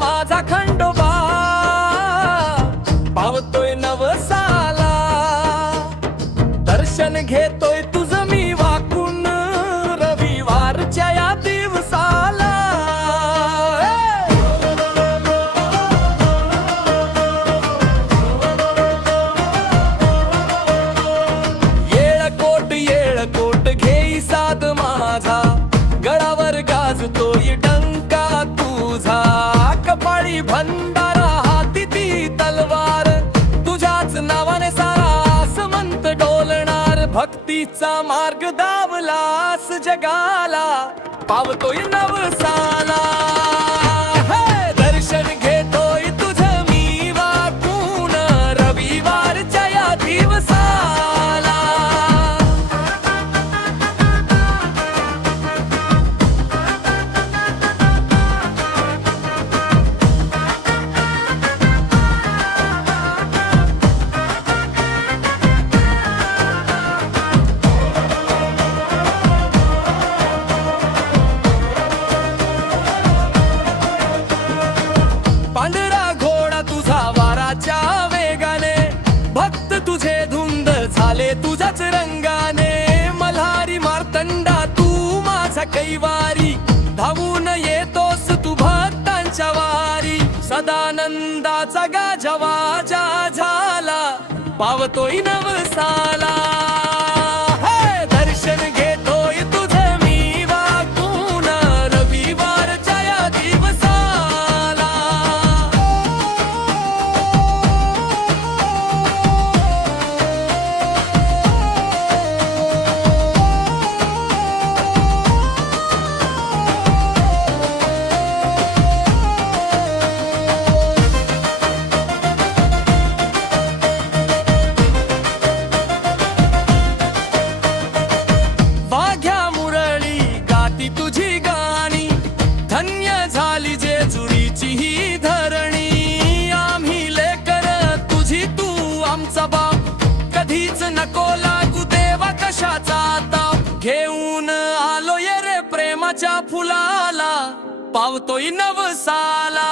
माझा खंडोबा. पावतोय नवसाला. दर्शन घेतोय तुझं मी वाकून रविवारच्या या दिवसाला. येळ कोट येळ कोट घेई साध माझा. गळावर गाजतोय डंका भंडारा हाती ती तलवार. तुझ्याच नावाने सारा आसमंत डोलणार. भक्तीचा मार्ग दावलास जगाला. पावतोय नवसाला. तुझ्याच रंगाने मल्हारी मार्तंडा तू माझा कैवारी. धावून येतोस तू भक्तांच्या वारी. सदानंदाचा गाजवा जा झाला. पावतोय नवसाला. नको लागू देवा कशाचा ताप घेऊन आलोय रे प्रेमाच्या फुलाला. पावतोय नवसाला.